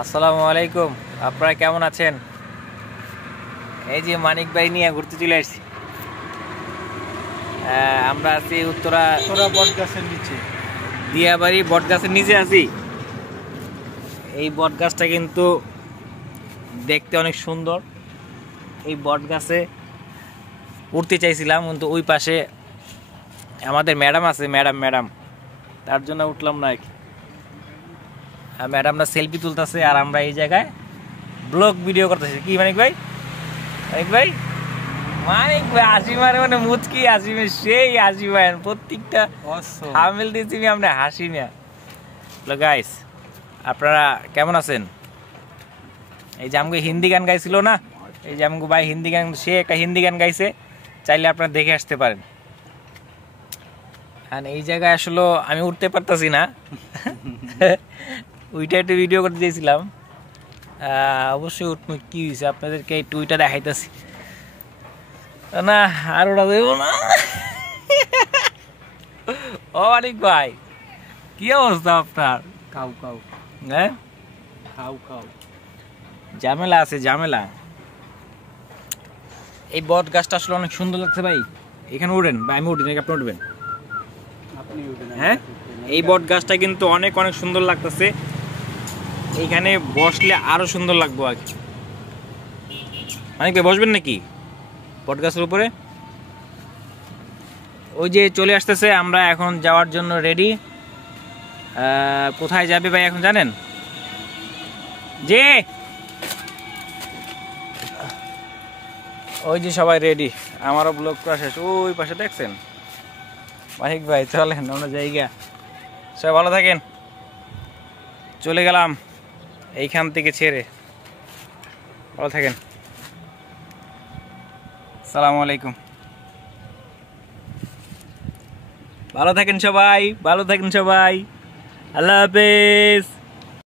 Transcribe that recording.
আসসালামু আলাইকুম। আপনারা কেমন আছেন? এই যে মানিক ভাই নিয়ে ঘুরতে চলে আসছি। আমরা আছি উত্তরা বটগাছের নিচে, দিয়াবাড়ি বটগাছের নিচে আছি। এই বটগাছটা কিন্তু দেখতে অনেক সুন্দর। এই বটগাছে উঠতে চাইছিলাম, কিন্তু ওই পাশে আমাদের ম্যাডাম আছে, ম্যাডাম তার জন্য উঠলাম না। ম্যাডামরা সেলফি তুলতেছে আর আমরা এই জায়গায় ব্লগ ভিডিও করতেছি। কি মানিক ভাই? মানিক ভাই হাসি মারে, মানে মুচকি হাসি, সেই হাসি মারেন প্রত্যেকটা হামিল দিচ্ছি আমরা হাসি না। গাইস, আপনারা কেমন আছেন? এই যে আমাকে হিন্দি গান গাইছিল না, এই যে আমাকে ভাই হিন্দি গান, সে একটা হিন্দি গান গাইছে, চাইলে আপনারা দেখে আসতে পারেন। আর এই জায়গায় আসলে আমি উঠতে পারতাছি না, ওইটা একটু ভিডিও করতে দিয়েছিলাম। অবশ্যই উঠবো, কি হয়েছে আপনাদেরকে একটু ওইটা দেখাইতেছি না, আর ওটা দেব না। ও মানিক ভাই, কি অবস্থা আপনার? খাও খাও, হ্যাঁ খাও খাও, ঝামেলা আছে ঝামেলা। এই বট গাছটা আসলে অনেক সুন্দর লাগছে ভাই। এখানে উঠেন বা আমি উঠি নাকি আপনি উঠবেন? আপনি উঠেন। হ্যাঁ, এই বট গাছটা কিন্তু অনেক অনেক সুন্দর লাগতেছে। এইখানে বসলে আরো সুন্দর লাগবো। আগে মানিক ভাই বসবেন নাকি বট গাছের উপরে? ওই যে চলে আসতেছে, আমরা এখন যাওয়ার জন্য রেডি। কোথায় যাবে ভাই এখন জানেন? যে ওই যে সবাই রেডি, আমারও ব্লগ করা শেষ। ওই পাশে দেখছেন মানিক ভাই, চলেন আমরা জায়গা। সবাই ভালো থাকেন। চলে গেলাম এইখান থেকে ছেড়ে। ভালো থাকেন। আসসালামু আলাইকুম। ভালো থাকেন সবাই, ভালো থাকেন সবাই। আল্লাহ হাফেজ।